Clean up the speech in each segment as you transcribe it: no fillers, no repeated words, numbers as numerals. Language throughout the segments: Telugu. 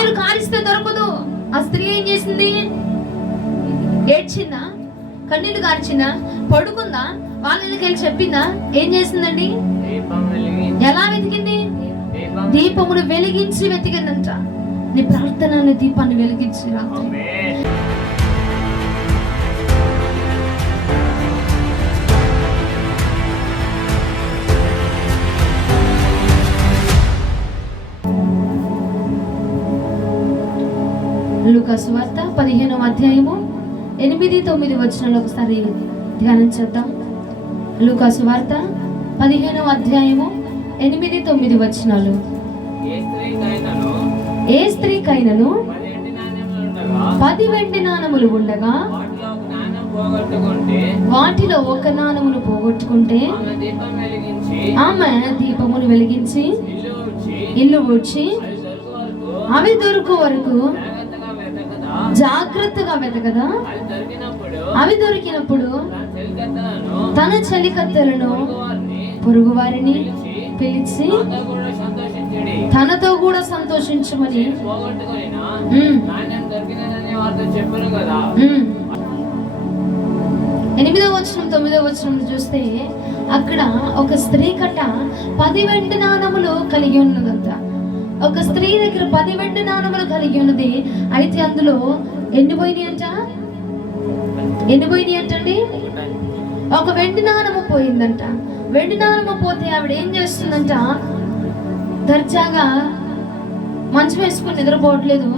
కన్నీరు కారిస్తే దొరకదు. ఆ స్త్రీ ఏం చేసింది? ఏడ్చిందా? కన్నీరు కార్చిందా? పడుకుందా? వాళ్ళకి వెళ్ళి చెప్పిందా? ఏం చేసిందండి? ఎలా వెతికింది? దీపమును వెలిగించి వెతికిందంట. నీ ప్రార్థన దీపాన్ని వెలిగించి రాత్రి. లూకా సువార్త 15వ అధ్యాయము 8-9 వచనాలు ఒకసారి ధ్యానం చేద్దాం. లూకా సువార్త 15వ అధ్యాయము 8-9 వచనాలు. ఏ స్త్రీకైనను 10 వెండి నాణములు ఉండగా వాటిలో ఒక నాణమును పోగొట్టుకుంటే ఆమె దీపమును వెలిగించి ఇల్లు ఊడ్చి అవి దొరుకు వరకు జాగ్రత్తగా వెతకదా, అవి దొరికినప్పుడు తన చెలికత్తెలను పొరుగు వారిని పిలిచి తనతో కూడా సంతోషించమని 8వ వచనం 9వ వచనం చూస్తే అక్కడ ఒక స్త్రీ కట్ట 10 వెండి నాణములు కలిగి ఉన్నదంట. ఒక స్త్రీ దగ్గర 10 వెండి నాణములు కలిగి ఉన్నది. అయితే అందులో ఎన్ని పోయినాయి అంటండి? ఒక వెండి నాణము పోయిందంట. వెండి నాణము పోతే ఆవిడ ఏం చేస్తుందంట? దర్జాగా మంచం వేసుకుని నిద్రపోవట్లేదు,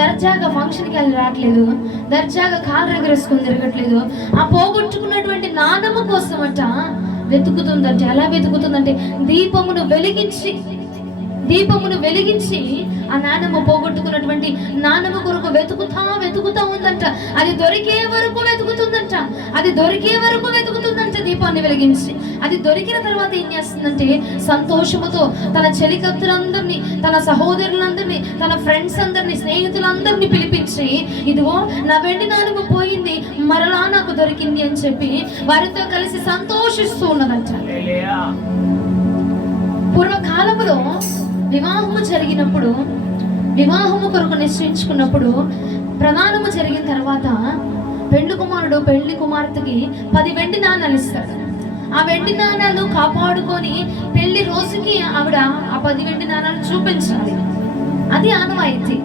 దర్జాగా ఫంక్షన్కి వెళ్ళి రావట్లేదు, దర్జాగా కాలు ఎగరేసుకుని తిరగట్లేదు. ఆ పోగొట్టుకున్నటువంటి నాణము కోసం అట వెతుకుతుందంట. ఎలా వెతుకుతుందంటే దీపమును వెలిగించి ఆ నాణము పోగొట్టుకున్నటువంటి నాణము కొరకు వెతుకుతా ఉందంట. అది దొరికే వరకు వెతుకుతుందంట దీపాన్ని వెలిగించి. అది దొరికిన తర్వాత ఏం చేస్తుందంటే సంతోషముతో తన చెలికత్తులందరినీ, తన సహోదరులందరినీ, తన ఫ్రెండ్స్ అందరినీ, స్నేహితులందరినీ పిలిపించి, ఇదిగో నా వెండి నాణము పోయింది, మరలా నాకు దొరికింది అని చెప్పి వారితో కలిసి సంతోషిస్తూ ఉన్నదంట. పూర్వకాలంలో వివాహము జరిగినప్పుడు, వివాహము కొరకు నిశ్చయించుకున్నప్పుడు, ప్రధానము జరిగిన తర్వాత పెళ్లి కుమారుడు పెళ్లి కుమార్తెకి 10 వెండి నాణాలు ఇస్తాడు. ఆ వెండి నాణాలు కాపాడుకొని పెళ్లి రోజుకి ఆవిడ ఆ 10 వెండి నాణాలు చూపించాలి. అది ఆనవాయితీ.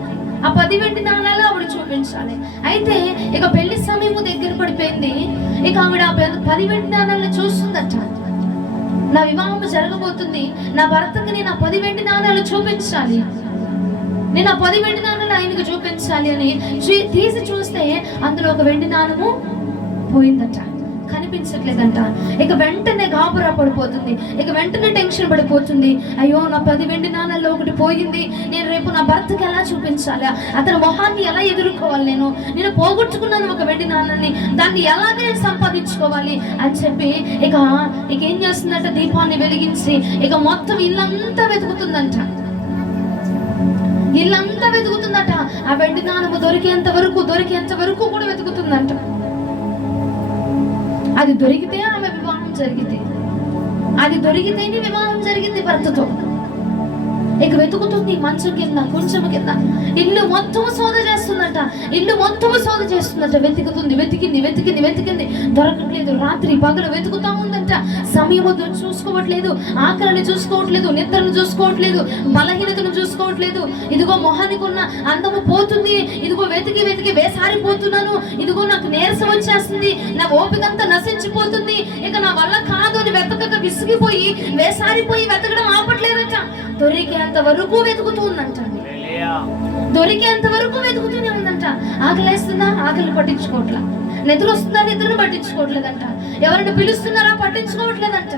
ఆ 10 వెండి నాణాలు ఆవిడ చూపించాలి. అయితే ఇక పెళ్లి సమయము దగ్గర పడిపోయింది. ఇక ఆవిడ 10 వెండి నాణాలను చూస్తుందట. నా వివాహం జరగబోతుంది, నా భర్తకి నేను ఆ 10 వెండి నాణాలు చూపించాలి, నేను ఆ 10 వెండి నాణాలు ఆయనకు చూపించాలి అని తీసి చూస్తే అందులో ఒక వెండి నాణము పోయిందట, కనిపించట్లేదంట. ఇక వెంటనే గాబరా పడిపోతుంది, ఇక వెంటనే టెన్షన్ పడిపోతుంది. అయ్యో నా 10 వెండి నాణాల్లో ఒకటి పోయింది, నేను రేపు నా భర్తకి ఎలా చూపించాలి, అతని మొహాన్ని ఎలా ఎదుర్కోవాలి, నేను పోగొట్టుకున్నాను ఒక వెండి నాణాన్ని, దాన్ని ఎలాగే సంపాదించుకోవాలి అని చెప్పి ఇక ఏం చేస్తుందంట? దీపాన్ని వెలిగించి ఇక మొత్తం ఇల్లంతా వెతుకుతుందంట. ఆ వెండి నాణము దొరికేంత వరకు కూడా వెతుకుతుందంట. అది దొరికితే ఆమె వివాహం జరిగింది, అది దొరికితేనే వివాహం జరిగింది భర్తతో. ఇక వెతుకుతుంది మంచం కింద, కొంచెం కింద, ఇల్లు మొత్తం శోధ చేస్తుందంట. వెతికింది, దొరకట్లేదు. రాత్రి పగలు వెతుకుతా ఉందంట. సమయము చూసుకోవట్లేదు, ఆకలిని చూసుకోవట్లేదు, నిద్రను చూసుకోవట్లేదు, బలహీనతను చూసుకోవట్లేదు. ఇదిగో మొహానికి ఉన్న అందము పోతుంది, ఇదిగో వెతికి వేసారిపోతున్నాను, ఇదిగో నాకు నీరసం వచ్చేస్తుంది, నా ఓపిక అంతా నశించిపోతుంది, ఇక నా వల్ల కాదు అని వెతకక విసిగిపోయి వేసారిపోయి వెతకడం ఆపట్లేదంట. దొరికేంత వరకు వెతుకుతూ ఉందంట. వెతుకుతూనే ఉందంట. ఆకలేస్తుందా? ఆకలిని పట్టించుకోవట్లా. నిద్ర వస్తుందా? నిద్రను పట్టించుకోవట్లేదంట. ఎవరైనా పిలుస్తున్నారా? పట్టించుకోవట్లేదంట.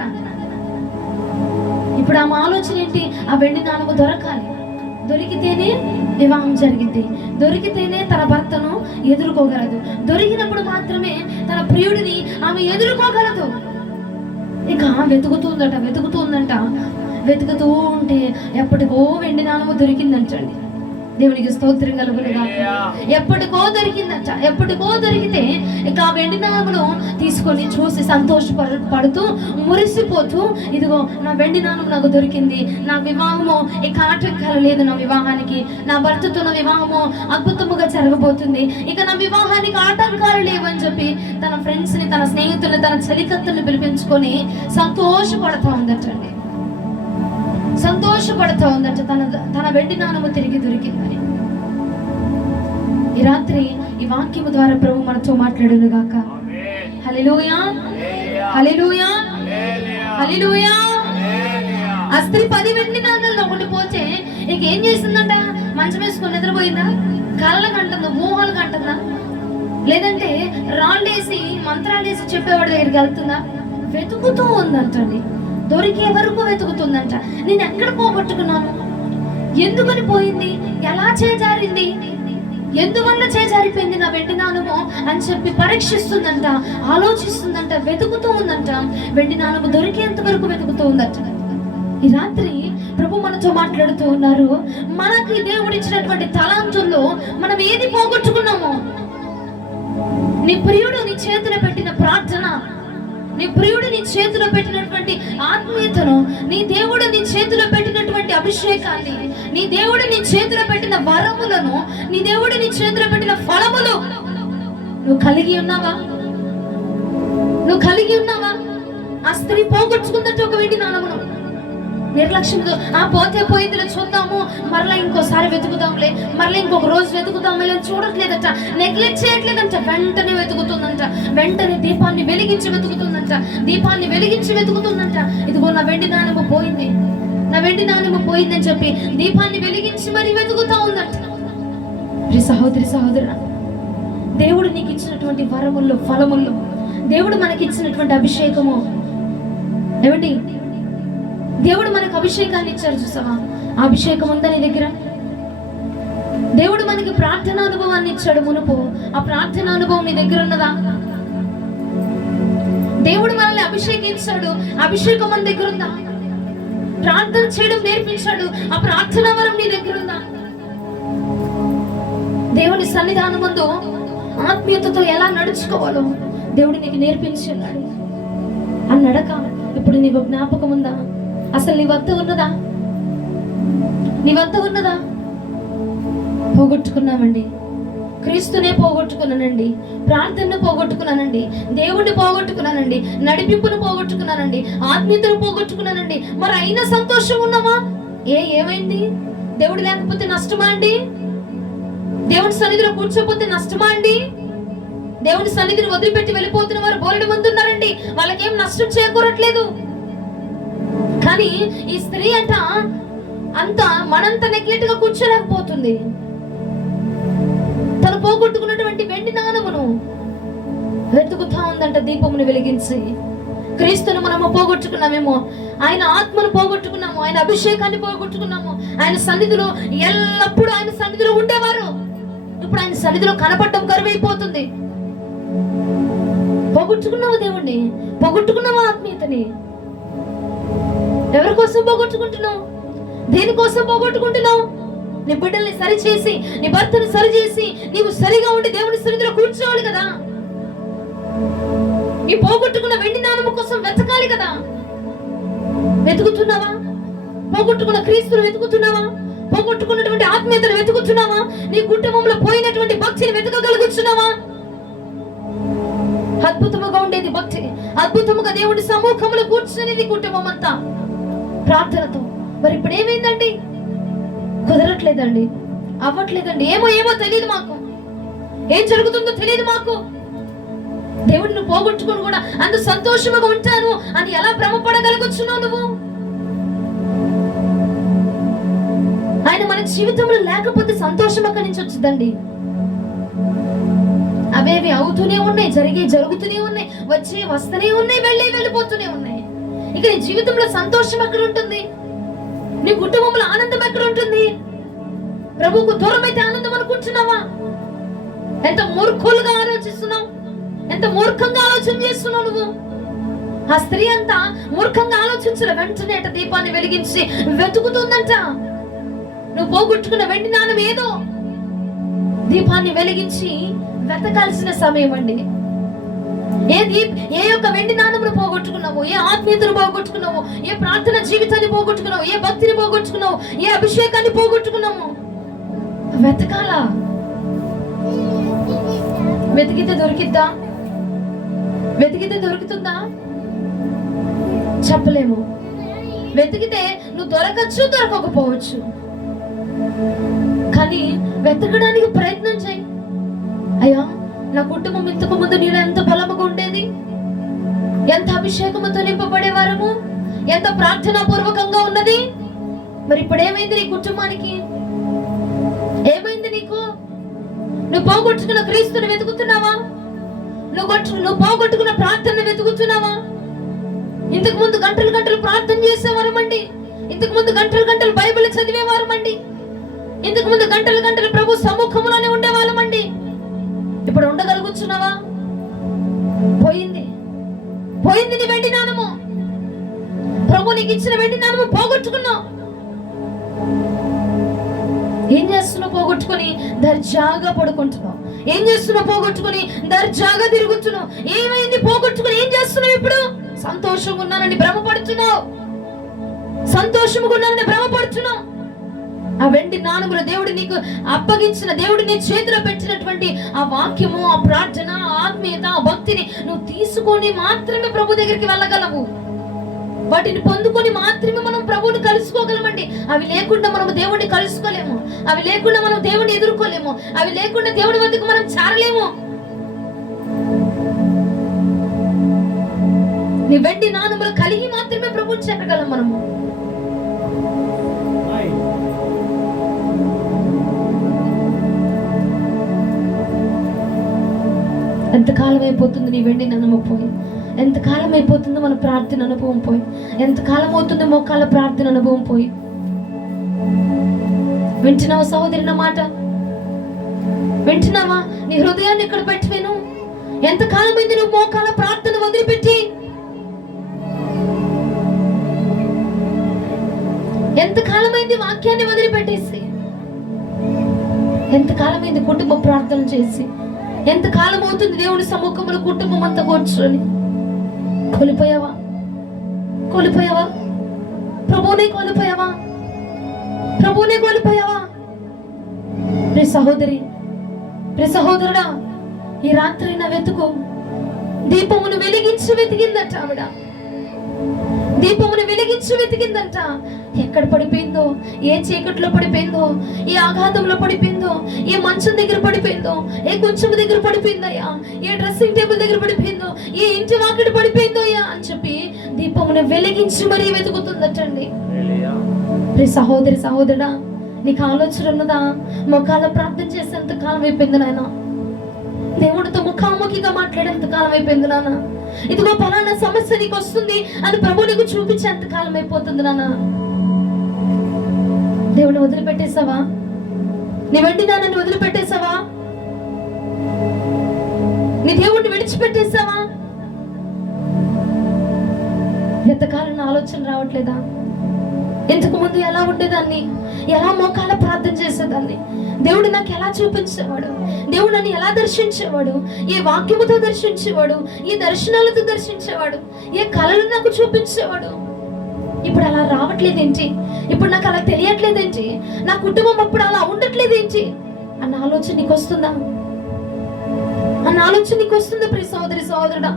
ఇప్పుడు ఆమె ఆలోచన ఏంటి? ఆ వెండి నాణము దొరకాలి, దొరికితేనే వివాహం జరిగింది, దొరికితేనే తన భర్తను ఎదుర్కోగలదు, దొరికినప్పుడు మాత్రమే తన ప్రియుడిని ఆమె ఎదుర్కోగలదు. ఇక వెతుకుతూ ఉందంట. వెతుకుతూ ఉంటే ఎప్పటికో వెండి నాణము దొరికిందంటండి. దేవునికి స్తోత్రం కలుగునుగా. ఎప్పటికో దొరికితే ఇక ఆ వెండి నాణమును తీసుకొని చూసి సంతోషపడుతూ మురిసిపోతూ, ఇదిగో నా వెండి నాణం నాకు దొరికింది, నా వివాహము ఇక ఆటంకాలు లేదు, నా వివాహానికి, నా భర్తతో నా వివాహము అద్భుతముగా జరగబోతుంది, ఇక నా వివాహానికి ఆటంకాలు లేవని చెప్పి తన ఫ్రెండ్స్ ని, తన స్నేహితుల్ని, తన చలికత్తుల్ని పిలిపించుకొని సంతోషపడతా ఉందటండి. సంతోషపడతా ఉందట తన వెండి నాణము తిరిగి దొరికిందని. ఈ రాత్రి ఈ వాక్యము ద్వారా ప్రభు మనతో మాట్లాడును గాక. హల్లెలూయా, హల్లెలూయా, హల్లెలూయా. ఆ స్త్రీ 10 వెండి నాణాల్లో ఒకటి పోతే ఇక ఏం చేసిందంట? మంచం వేసుకొని నిద్రపోయిందా? కళ్ళకు అంటుందా? ఊహలకు అంటుందా? లేదంటే రాళ్ళేసి మంత్రాలేసి చెప్పేవాడి దగ్గరికి వెళ్తుందా? వెతుకుతూ ఉందంటండి. దొరికే వరకు వెతుకుతుందంట. నేను ఎక్కడ పోగొట్టుకున్నాను, ఎందుకని పోయింది, ఎలా చేజారింది, ఎందువల్ల చేజారిపోయింది నా వెండి నాణము అని చెప్పి పరీక్షిస్తుందంట, ఆలోచిస్తుందంట, వెతుకుతూ ఉందంట. వెండి నాణము దొరికేంత వరకు వెతుకుతూ ఉందంట. ఈ రాత్రి ప్రభు మనతో మాట్లాడుతూ ఉన్నారు. మనకి దేవుడిచ్చినటువంటి తలాంతుల్లో మనం ఏది పోగొట్టుకున్నామో, నీ ప్రియుడు నీ చేతిలో పెట్టిన ప్రార్థన, నీ ప్రియుడు నీ చేతిలో పెట్టినటువంటి ఆత్మీయతను, నీ దేవుడు నీ చేతిలో పెట్టినటువంటి అభిషేకాన్ని, నీ దేవుడు నీ చేతిలో పెట్టిన వరములను, నీ దేవుడు నీ చేతిలో పెట్టిన ఫలములు నువ్వు కలిగి ఉన్నావా? నువ్వు కలిగి ఉన్నావా? ఆ స్త్రీ పోగొట్టుకుందంటే ఒక వెండి నాణమును నిర్లక్ష్యంతో, ఆ పోతే పోయిందిలే, చూద్దాము, మరలా ఇంకోసారి వెతుకుదాంలే, మరలా ఇంకొక రోజు వెతుకుదాంలే చూడట్లేదట, నెగ్లెక్ట్ చేయట్లేదంట. వెంటనే వెతుకుతుందంట. వెంటనే దీపాన్ని వెలిగించి వెతుకుతుందంట. దీపాన్ని వెలిగించి వెతుకుతుందంట. ఇదిగో నా వెండి నాణెము పోయింది, నా వెండి నాణెము పోయిందని చెప్పి దీపాన్ని వెలిగించి మరి వెతుకుతా ఉందంట. సహోదరి సహోదరుడా, దేవుడు నీకు ఇచ్చినటువంటి వరముల్లో, ఫలముల్లో, దేవుడు మనకి ఇచ్చినటువంటి అభిషేకము ఏమిటి? దేవుడు మనకు అభిషేకాన్ని ఇచ్చారు, చూసావా? ఆ అభిషేకం ఉందా నీ దగ్గర? దేవుడు మనకి ప్రార్థన అనుభవాన్ని ఇచ్చాడు మునుపు, ఆ ప్రార్థన అనుభవం నీ దగ్గర ఉన్నదా? దేవుడు మనల్ని అభిషేకించాడు, అభిషేకం మన దగ్గర ఉందా? ప్రార్థన చేయడం నేర్పించాడు, ఆ ప్రార్థన వరం నీ దగ్గర ఉందా? దేవుని సన్నిధానం ముందు ఆత్మీయతతో ఎలా నడుచుకోవాలో దేవుడు నీకు నేర్పించి ఉన్నాడు. ఆ నడక ఇప్పుడు నీకు జ్ఞాపకం ఉందా? అసలు నీ వద్ద ఉన్నదా? నీ వద్ద ఉన్నదా? పోగొట్టుకున్నామండి. క్రీస్తునే పోగొట్టుకున్నానండి, ప్రార్థనను పోగొట్టుకున్నానండి, దేవుడిని పోగొట్టుకున్నానండి, నడిపింపును పోగొట్టుకున్నానండి, ఆత్మీయతను పోగొట్టుకున్నానండి. మరి అయినా సంతోషం ఉన్నామా? ఏమైంది? దేవుడు లేకపోతే నష్టమా అండి? దేవుని సన్నిధిలో కూర్చోపోతే నష్టమా అండి? దేవుని సన్నిధిని వదిలిపెట్టి వెళ్ళిపోతున్న వారు బోలెడు మంది ఉన్నారండి. వాళ్ళకేం నష్టం చేకూరట్లేదు. కానీ ఈ స్త్రీ అంత మనంత నెగ్లెక్ట్ గా కూర్చోలేకపోతుంది. తను పోగొట్టుకున్నటువంటి వెండి నాణమును వెతుకుతా ఉందంట, దీపమును వెలిగించి. క్రీస్తును మనము పోగొట్టుకున్నామేమో, ఆయన ఆత్మను పోగొట్టుకున్నాము, ఆయన అభిషేకాన్ని పోగొట్టుకున్నాము. ఆయన సన్నిధిలో ఎల్లప్పుడూ ఆయన సన్నిధిలో ఉండేవారు. ఇప్పుడు ఆయన సన్నిధిలో కనపడడం కరువైపోతుంది. పోగొట్టుకున్నావు దేవుణ్ణి, పోగొట్టుకున్నావు ఆత్మీయతని. ఎవరి కోసం పోగొట్టుకుంటున్నావు? దేనికోసం పోగొట్టుకుంటున్నావు? నీ బిడ్డల్ని సరిచేసి, నీ భర్తను సరిచేసి, నీవు సరిగా ఉండి దేవుని సన్నిధిలో కూర్చోవాలి కదా. నీ పోగొట్టుకున్న వెండి నాణము కోసం వెతకాలి కదా. వెతుకుతున్నావా? పోగొట్టుకున్న క్రీస్తును వెతుకుతున్నావా? పోగొట్టుకున్నటువంటి ఆత్మీయతను వెతుకుతున్నావా? నీ కుటుంబంలో పోయినటువంటి భక్తిని వెతకగలుగుతున్నావా? అద్భుతముగా ఉండేది భక్తి, అద్భుతముగా దేవుడి సముఖంలో కూర్చునేది కుటుంబం అంతా ప్రార్థనతో. మరి ఇప్పుడు ఏమైందండి? కుదరట్లేదండి, అవ్వట్లేదండి. ఏమో తెలియదు మాకు, ఏం జరుగుతుందో తెలియదు మాకు. దేవుడిని పోగొట్టుకుని కూడా అంత సంతోషంగా ఉంటాను అని ఎలా భ్రమపడగలుగుతున్నావు నువ్వు? ఆయన మన జీవితంలో లేకపోతే సంతోషం అక్కడి నుంచి వచ్చిందండి. అవేవి అవుతూనే ఉన్నాయి, జరుగుతూనే ఉన్నాయి, వస్తూనే ఉన్నాయి, వెళ్ళిపోతూనే ఉన్నాయి. ఇక నీ జీవితంలో సంతోషం ఎక్కడ ఉంటుంది? నీ కుటుంబంలో ఆనందం ఎక్కడ ఉంటుంది? ప్రభువుకు దూరం అయితే ఆనందం అనుకుంటున్నావా? ఎంత మూర్ఖులుగా ఆలోచిస్తున్నావు, ఎంత మూర్ఖంగా ఆలోచన చేస్తున్నావు నువ్వు. ఆ స్త్రీ అంతా మూర్ఖంగా ఆలోచించిన వెంటనే దీపాన్ని వెలిగించి వెతుకుతుందంట. నువ్వు పోగొట్టుకున్న వెండి నాణం ఏదో దీపాన్ని వెలిగించి వెతకాల్సిన సమయం అండి. ఏ యొక్క వెండి నాణమును పోగొట్టుకున్నావు, ఏ ఆత్మీయతను పోగొట్టుకున్నావు, ఏ ప్రార్థన జీవితాన్ని పోగొట్టుకున్నావు, ఏ భక్తిని పోగొట్టుకున్నావు, ఏ అభిషేకాన్ని పోగొట్టుకున్నావు. వెతకాలా? వెతికితే దొరికిద్దా? వెతికితే దొరుకుతుందా? చెప్పలేము. వెతికితే నువ్వు దొరకచ్చు, దొరకకపోవచ్చు. కానీ వెతకడానికి ప్రయత్నం చేయి. అయ్యా, నా కుటుంబం ఇంతకు ముందు నీలో ఎంత బలముగా ఉండేది, ఎంత అభిషేకముతో నింపబడేవారము, ఎంత ప్రార్థనా పూర్వకంగా ఉన్నది. మరి ఇప్పుడు ఏమైంది నీ కుటుంబానికి? ఏమైంది నీకు? నువ్వు పోగొట్టుకున్న క్రీస్తుని వెతుకుతున్నావా? నువ్వు పోగొట్టుకున్న ప్రార్థన వెతుకుతున్నావా? ఇంతకు ముందు గంటలు గంటలు ప్రార్థన చేసేవారమండి. ఇంతకు ముందు గంటలు గంటలు బైబిల్ చదివేవారమండి. ఇంతకు ముందు గంటలు గంటలు ప్రభు సముఖంలోనే ఉండేవాళ్ళమండి. ఇప్పుడు ఉండగలుగుతున్నావా? పోయింది, పోయింది నీ వెండి నాణము. ప్రభు నీకు ఇచ్చిన వెండి నాణము పోగొట్టుకున్నావు. ఏం చేస్తున్నావు? పోగొట్టుకుని దర్జాగా పడుకుంటున్నావు. ఏం చేస్తున్నావు? పోగొట్టుకుని దర్జాగా తిరుగుతున్నావు. ఏమైంది? పోగొట్టుకుని ఏం చేస్తున్నావు? ఇప్పుడు సంతోషంగా ఉన్నానని భ్రమపడుతున్నావు. సంతోషంగా ఉన్నానని భ్రమపడుతున్నావు. ఆ వెండి నాణములు దేవుడు నీకు అప్పగించిన, దేవుడు నీ చేతిలో పెట్టినటువంటి ఆ వాక్యము, ఆ ప్రార్థన, ఆ ఆత్మీయత, ఆ భక్తిని నువ్వు తీసుకొని మాత్రమే ప్రభు దగ్గరికి వెళ్ళగలవు. వాటిని పొందుకొని మాత్రమే మనం ప్రభువుని కలుసుకోగలమండి. అవి లేకుండా మనం దేవుడిని కలుసుకోలేము. అవి లేకుండా మనం దేవుడిని ఎదుర్కోలేము. అవి లేకుండా దేవుడి వద్దకు మనం చేరలేము. నీ వెండి నాణములు కలిగి మాత్రమే ప్రభువుని చేరగలం మనము. ఎంతకాలం అయిపోతుంది నీ వెండి నాణము పోయి? ఎంతకాలం అయిపోతుందో మన ప్రార్థన అనుభవం పోయి? ఎంతకాలం అవుతుందో మోకాళ్ళ ప్రార్థన అనుభవం పోయి? వింటున్నావా సహోదరి నా మాట? వింటున్నావా? నీ హృదయాన్ని ఇక్కడ పెట్టివేను. ఎంతకాలం అయింది నువ్వు మోకాళ్ళ ప్రార్థన వదిలిపెట్టి? ఎంతకాలమైంది వాక్యాన్ని వదిలిపెట్టేసి? ఎంతకాలమైంది కుటుంబ ప్రార్థన చేసి? ఎంతకాలం అవుతుంది దేవుని సముఖంలో కుటుంబం అంతా కూర్చొని? కోల్పోయావా? కోల్పోయావా? ప్రభువునే కోల్పోయావా? ప్రభువునే కోల్పోయావా? ప్రియ సహోదరి, ప్రియ సహోదరుడా, ఈ రాత్రి నా వెతుకు. దీపమును వెలిగించి వెతికిందట ఆవిడ. దీపమును వెలిగించి వెతికిందంట. ఎక్కడ పడిపోయిందో, ఏ చీకట్లో పడిపోయిందో, ఏ ఆఘాతంలో పడిపోయిందో, ఏ మంచం దగ్గర పడిపోయిందో, ఏ కొంచెం దగ్గర పడిపోయిందయ్యా, ఏ డ్రెస్సింగ్ టేబుల్ దగ్గర పడిపోయిందో, ఏ ఇంటి వాకిడి పడిపోయిందో అయ్యా అని చెప్పి దీపమును వెలిగించి మరీ వెతుకుతుందటండి. రే సహోదరి, సహోదరుడా, నీకు ఆలోచన ఉన్నదా? మొఖాల ప్రార్థన చేసేంత కాలం అయిపోయింది నాయన. దేవుడితో ముఖాముఖిగా మాట్లాడేంత కాలం అయిపోయింది నాన్న. ఇదిగో పలానా సమస్య నీకు వస్తుంది అని ప్రభు నీకు చూపించేంత కాలం అయిపోతుంది నాన్న. దేవుని వదిలిపెట్టేసావా? నీ వెండి నాన్నని వదిలిపెట్టేసావా? నీ దేవుడిని విడిచిపెట్టేసావా? ఎంతకాలం ఆలోచన రావట్లేదా? ఇంతకు ముందు ఎలా ఉండేదాన్ని, ఎలా మోకాళ్ళ ప్రార్థన చేసేదాన్ని, దేవుడు నాకు ఎలా చూపించేవాడు, దేవుడు నన్ను ఎలా దర్శించేవాడు, ఏ వాక్యముతో దర్శించేవాడు, ఏ దర్శనాలతో దర్శించేవాడు, ఏ కళలు నాకు చూపించేవాడు. ఇప్పుడు అలా రావట్లేదేంటి? ఇప్పుడు నాకు అలా తెలియట్లేదేంటి? నా కుటుంబం అప్పుడు అలా ఉండట్లేదేంటి అన్న ఆలోచన నీకు వస్తుందా? అన్న ఆలోచన నీకు వస్తుందా? ప్రియ సోదరి, సోదరుడా,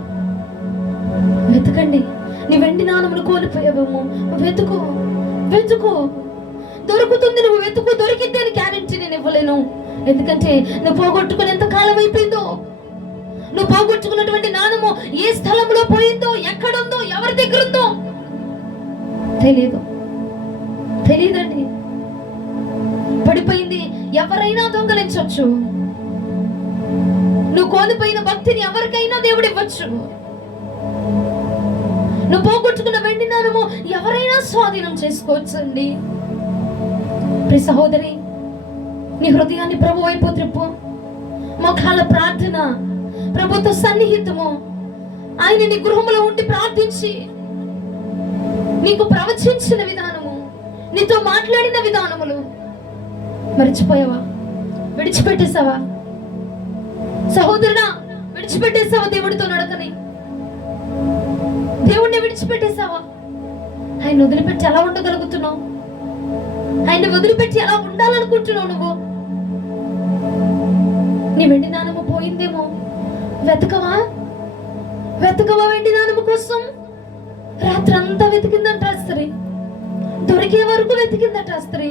వెతకండి. నీ వెండి నాణములు కోల్పోయావేమో, వెతుకు, వెతుకు, దొరుకుతుంది. నువ్వు వెతుకు, దొరికిద్ది అని గ్యారెంటీ నేను ఇవ్వలేను. ఎందుకంటే నువ్వు పోగొట్టుకుని ఎంత కాలం అయిపోయిందో. నువ్వు పోగొట్టుకున్నటువంటి నాణము ఏ స్థలంలో పోయిందో, ఎక్కడుందో, ఎవరి దగ్గర ఉందో తెలియదు, తెలియదండి. పడిపోయింది ఎవరైనా దొంగలించవచ్చు. నువ్వు కోల్పోయిన భక్తిని ఎవరికైనా దేవుడు ఇవ్వచ్చు. నువ్వు పోగొట్టుకున్న వెండి నాణము ఎవరైనా స్వాధీనం చేసుకోవచ్చు అండి. ప్రియ సహోదరి, నీ హృదయాన్ని ప్రభు వైపు త్రిప్పు. మొఖాల ప్రార్థన, ప్రభుతో సన్నిహితము, ఆయన నీ గృహంలో ఉండి ప్రార్థించి నీకు ప్రవచించిన విధానము, నీతో మాట్లాడిన విధానములు, మర్చిపోయావా? విడిచిపెట్టేసావా? సహోదరుడా, విడిచిపెట్టేసావా దేవుడితో నడకని? దేవుణ్ణి విడిచిపెట్టేసావా? ఆయన వదిలిపెట్టి ఎలా ఉండగలుగుతున్నావు? ఆయన వదిలిపెట్టి ఎలా ఉండాలనుకుంటున్నావు నువ్వు? నీ వెండి నాణము పోయిందేమో, వెతకవా వెండి నాణము కోసం? రాత్రి అంతా వెతికిందంట ఆ స్త్రీ, దొరికే వరకు వెతికిందట ఆ స్త్రీ.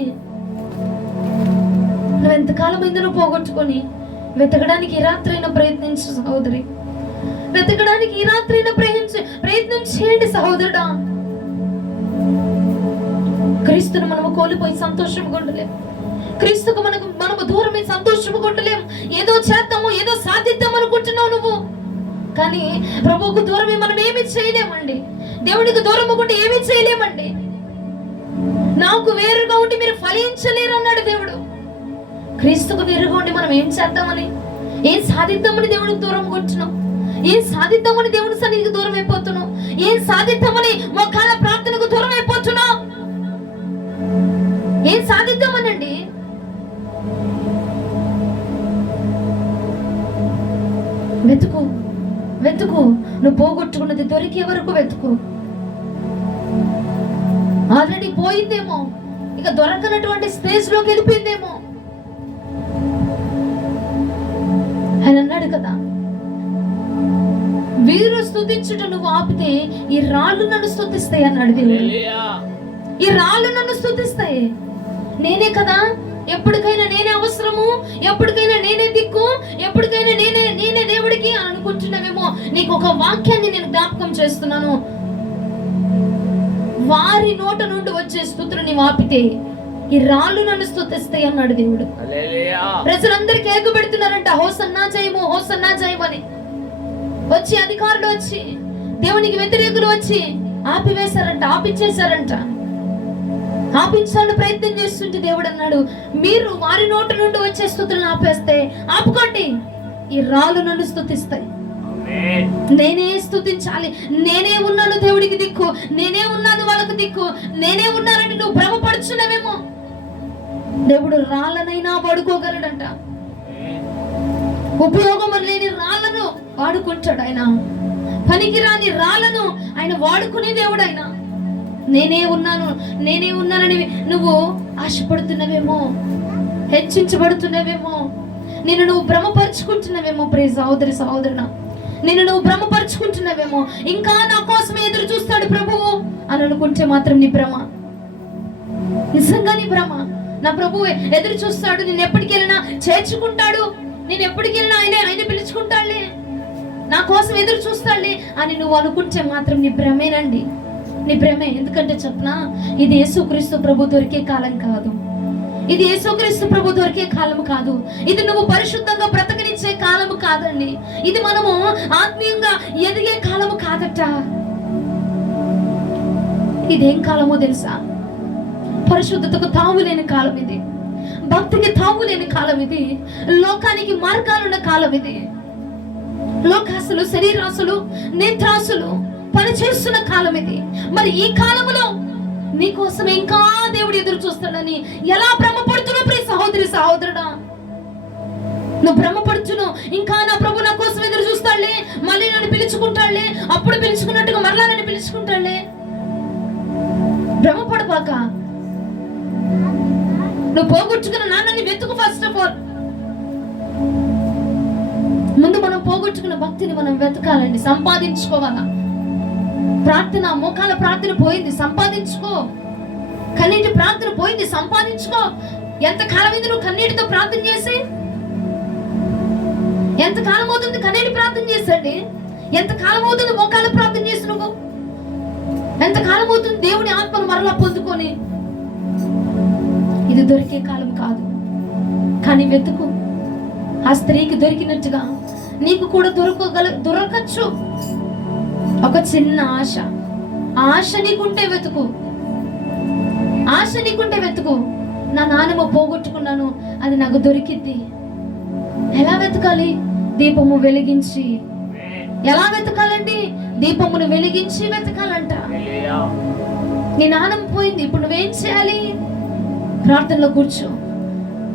నువ్వు ఎంతకాలమైంది నువ్వు పోగొట్టుకొని? వెతకడానికి ఈ రాత్రైనా ప్రయత్నించు సహోదరి, వెతకడానికి ఈ రాత్రైనా ప్రయత్నం చేయండి సహోదరుడా. క్రీస్తును మనము కోల్పోయి సంతోషంగా ఉండలేం. క్రీస్తుకు మనము దూరమే సంతోషంగా ఉండలేం. ఏదో చేద్దాము, ఏదో సాధిద్దాం అనుకుంటున్నావు నువ్వు, కానీ ప్రభువుకు దూరమే మనం ఏమి చేయలేమండి. దేవునికి దూరం ఉంటే ఏమి చేయలేమండి. నాకు వేరుగా ఉండి మీరు ఫలించలేరు అన్నాడు దేవుడు. క్రీస్తుకు వేరుగా ఉండి మనం ఏం చేద్దామని, ఏం సాధిద్దామని దేవుడికి దూరం ఉంటున్నాం? ఏం సాధిద్దామని దేవుని సన్నిధికి దూరం అయిపోతున్నాం? ఏం సాధిద్దామని మొక్కాల ప్రార్థనకు దూరం అయిపోతున్నాం? ఏం సాధిద్దామనండి? వెతుకు వెతుకు, నువ్వు పోగొట్టుకున్నది దొరికే వరకు వెతుకు. ఆల్రెడీ పోయిందేమో, ఇక దొరకనటువంటి స్టేజ్ లోకి వెళ్ళిపోయిందేమో. ఆయన అన్నాడు కదా, వీరు స్తుతించుట నువ్వు ఆపితే ఈ రాళ్ళు నన్ను స్తుతిస్తాయి అన్నాడు దేవుడు. ఈ రాళ్ళు నన్ను స్తుతిస్తాయి. నేనే కదా, ఎప్పటికైనా నేనే అవసరము, ఎప్పటికైనా నేనే దిక్కు, ఎప్పటికైనా నేనే దేవుడికి అనుకుంటున్నావేమో. నీకు ఒక వాక్యాన్ని నేను జ్ఞాపకం చేస్తున్నాను. వారి నోట నుండి వచ్చే స్తుతులు నీవు ఆపితే ఈ రాళ్ళు నన్ను స్తుతిస్తాయి అన్నాడు దేవుడు. ప్రజలందరూ కేక పెడుతున్నారంట, హోసన్నా జయము, హోసన్నా జయము అని. వచ్చి అధికారులు వచ్చి, దేవునికి వ్యతిరేకులు వచ్చి ఆపివేశారంట, ఆపిచ్చేశారంట. ఆపించాలని ప్రయత్నం చేస్తుంటే దేవుడు అన్నాడు, మీరు వారి నోట నుండి వచ్చే స్తుతులను ఆపేస్తే ఆపుకోండి, ఈ రాళ్ళు నన్ను స్తుతిస్తాయి. నేనే స్తుతించాలి. నేనే ఉన్నాను దేవుడికి దిక్కు, నేనే ఉన్నాను వాళ్ళకు దిక్కు, నేనే ఉన్నానని నువ్వు భ్రమపడుచున్నావేమో. దేవుడు రాళ్ళనైనా వాడుకోగలడంట. ఉపయోగం లేని రాళ్ళను వాడుకుంటాడు ఆయన. పనికిరాని రాళ్ళను ఆయన వాడుకునే దేవుడు ఆయన. నేనే ఉన్నానని నువ్వు ఆశపడుతున్నవేమో, హెచ్చించబడుతున్నవేమో, నిన్ను నువ్వు భ్రమపరుచుకుంటున్నావేమో. ప్రియ సహోదరి సహోదరుడా, నిన్ను నువ్వు భ్రమపరుచుకుంటున్నావేమో. ఇంకా నా కోసమే ఎదురు చూస్తాడు ప్రభువు అని అనుకుంటే మాత్రం నీ భ్రమ, నిజంగా నీ భ్రమ. నా ప్రభువు ఎదురు చూస్తాడు, నేను ఎప్పటికి వెళ్ళినా చేర్చుకుంటాడు, నేను ఎప్పటికి వెళ్ళినా ఆయన పిలుచుకుంటాడులే, నా కోసం ఎదురు చూస్తాడులే అని నువ్వు అనుకుంటే మాత్రం నీ భ్రమేనండి, నీ భ్రమే. ఎందుకంటే చెప్పనా, ఇది యేసుక్రీస్తు ప్రభు దొరికే కాలం కాదు. ఇది యేసుక్రీస్తు ప్రభు దొరికే కాలం కాదు. ఇది నువ్వు పరిశుద్ధంగా బ్రతకనిచ్చే కాలము కాదండి. ఇది మనము ఆత్మీయంగా ఎదిగే కాలము కాదట. ఇదేం కాలమో తెలుసా? పరిశుద్ధతకు తావులేని కాలం ఇది, భక్తికి తావులేని కాలం ఇది, లోకానికి మార్గాలున్న కాలం ఇది. లోకాసులు, శరీరాసులు, నేత్రాసులు పనిచేస్తున్న కాలం ఇది. మరి ఈ కాలములో నీ కోసం ఇంకా దేవుడు ఎదురు చూస్తాడని ఎలా భ్రమపడుతున్నావు ప్రియ సహోదరి సహోదరుడా? నువ్వు భ్రమపడుచును, ఇంకా నా ప్రభు నా కోసం ఎదురు చూస్తాడులే, మళ్ళీ నన్ను పిలుచుకుంటాడులే, అప్పుడు పిలుచుకున్నట్టుగా మరలా నన్ను పిలుచుకుంటాడులే. భ్రమపడబాక. నువ్వు పోగొట్టుకున్న నాన్నని వెతుకు. ఫస్ట్ ఆఫ్ ఆల్ ముందు మనం పోగొట్టుకున్న భక్తిని మనం వెతకాలండి, సంపాదించుకోవాలా. ప్రార్థన, మోకాల ప్రార్థన పోయింది, సంపాదించుకో. కన్నీటి ప్రార్థన పోయింది, సంపాదించుకో. ఎంత కాలమైంది నువ్వు కన్నీటితో ప్రార్థన చేసి? ఎంత కాలం అవుతుంది కన్నీటి ప్రార్థన చేసండి? ఎంత కాలం అవుతుంది మోకాల ప్రార్థన చేసి నువ్వు? ఎంత కాలం అవుతుంది దేవుని ఆత్మను మరలా పొందుకొని? ఇది దొరికే కాలం కాదు, కానీ వెతుకు. ఆ స్త్రీకి దొరికినట్టుగా నీకు కూడా దొరకచ్చు. ఒక చిన్న ఆశ నీకుంటే వెతుకు. ఆశ నీకుంటే వెతుకు. నా నాన్నమ్మ పోగొట్టుకున్నాను, అది నాకు దొరికింది. ఎలా వెతకాలి? దీపము వెలిగించి. ఎలా వెతకాలండి? దీపమును వెలిగించి వెతకాలంట. నీ నాన్నమ్మ పోయింది, ఇప్పుడు నువ్వేం చేయాలి? ప్రార్థనలో కూర్చో.